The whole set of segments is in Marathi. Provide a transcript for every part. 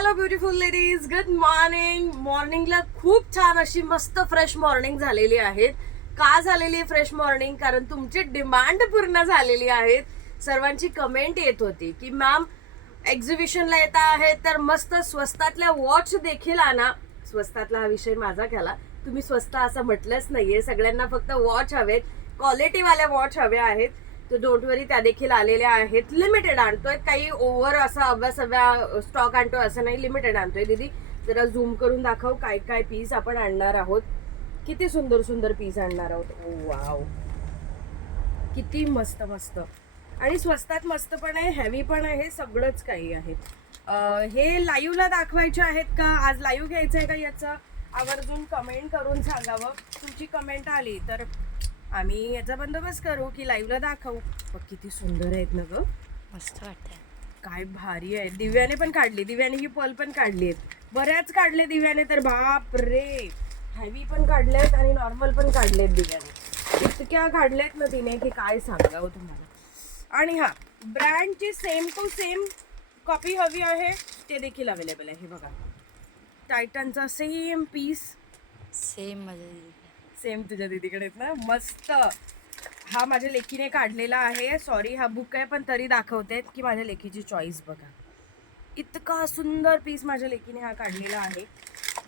Hello beautiful ladies, good morning. मॉर्निंगला खूप छान अशी मस्त फ्रेश मॉर्निंग झालेली आहे. का झालेली फ्रेश मॉर्निंग? कारण तुमची डिमांड पूर्ण झालेली आहे. सर्वांची कमेंट येत होती की मॅम एक्झिबिशनला येत आहे तर मस्त स्वस्तातल्या वॉच देखील आणा. स्वस्तातला हा विषय माझा केला. तुम्ही स्वस्त असं म्हटलंच नाहीये. सगळ्यांना फक्त वॉच हवेत, क्वालिटीवाल्या वॉच हव्या आहेत. तर डोंट वरी, त्या देखील आलेल्या आहेत. लिमिटेड आणतोय, काही ओव्हर असा अव्या स्टॉक आणतोय असं नाही, लिमिटेड आणतोय. दीदी जरा झूम करून दाखव काय काय पीस आपण आणणार आहोत. किती सुंदर सुंदर पीस आणणार आहोत. ओ वाव, किती मस्त मस्त. आणि स्वस्तात मस्त पण आहे, हेवी पण आहे, सगळंच काही आहे. हे लाईव्हला दाखवायचे आहेत का, आज लाईव्ह घ्यायचं आहे का, याचं आवर्जून कमेंट करून सांगावं. तुमची कमेंट आली तर आम्ही याचा बंदोबस्त करू की लाईव्हला दाखवू. बघ किती सुंदर आहेत ना ग, मस्त वाटतंय. काय भारी आहे. दिव्याने पण काढली, दिव्याने ही पल पण काढली आहेत, बऱ्याच काढले दिव्याने तर. बाप रे, हेवी पण काढलेत आणि नॉर्मल पण काढलेत दिव्याने. इतक्या काढलेत ना तिने की काय सांगावं तुम्हाला. आणि हा ब्रँडची सेम टू सेम कॉपी हवी आहे ते देखील अवेलेबल आहे. हे बघा, टायटनचा सेम पीस, सेम माझ्या सेम तुझ्या दीदीकडे ना. मस्त. हा माझ्या लेकीने काढलेला आहे. सॉरी, हा बुक आहे पण तरी दाखवते की माझ्या लेकीची चॉईस बघा. इतका सुंदर पीस माझ्या लेकीने हा काढलेला आहे.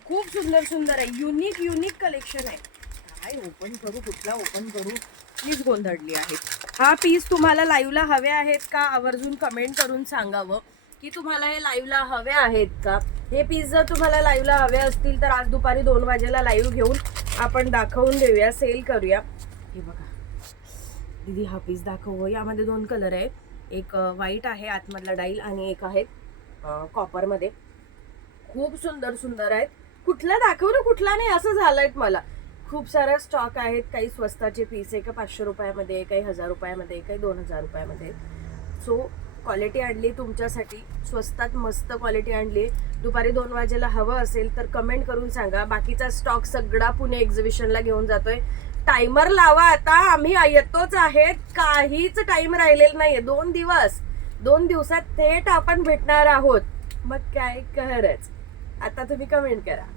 खूप सुंदर सुंदर आहे. युनिक युनिक कलेक्शन आहे. काय ओपन करू, कुठला ओपन करू, प्लीज गोंधळली आहे. हा पीस तुम्हाला लाईव्हला हवे आहेत का, आवर्जून कमेंट करून सांगावं की तुम्हाला हे लाईव्हला हवे आहेत का. हे पीस जर तुम्हाला लाईव्हला हवे असतील तर आज दुपारी 2 वाजेला लाईव्ह घेऊन आपण दाखवून देऊया, सेल करूया. हे बघा दीदी, हा पीस दाखव. यामध्ये 2 कलर आहेत. एक व्हाईट आहे आतमधला डाईल आणि एक आहे कॉपरमध्ये. खूप सुंदर सुंदर आहेत. कुठला दाखव ना, कुठला नाही असं झालंय मला. खूप सारा स्टॉक आहेत. काही स्वस्ताचे पीस आहे, का 500 रुपयामध्ये, काही 1000 रुपयामध्ये, काही 2000 रुपयामध्ये. सो क्वालिटी आणली तुमच्यासाठी, स्वस्तात मस्त क्वालिटी आणली. दुपारी 2 वाजेला हवं असेल तर कमेंट करून सांगा. बाकीचा स्टॉक सगळा पुणे एक्झिबिशनला घेऊन जातोय. टायमर लावा आता, आम्ही येतोच आहेत. काहीच टाइम राहिलेला नाहीये. 2 दिवस, 2 दिवसात थेट आपण भेटणार आहोत. मग काय खरंच. आता तुम्ही कमेंट करा.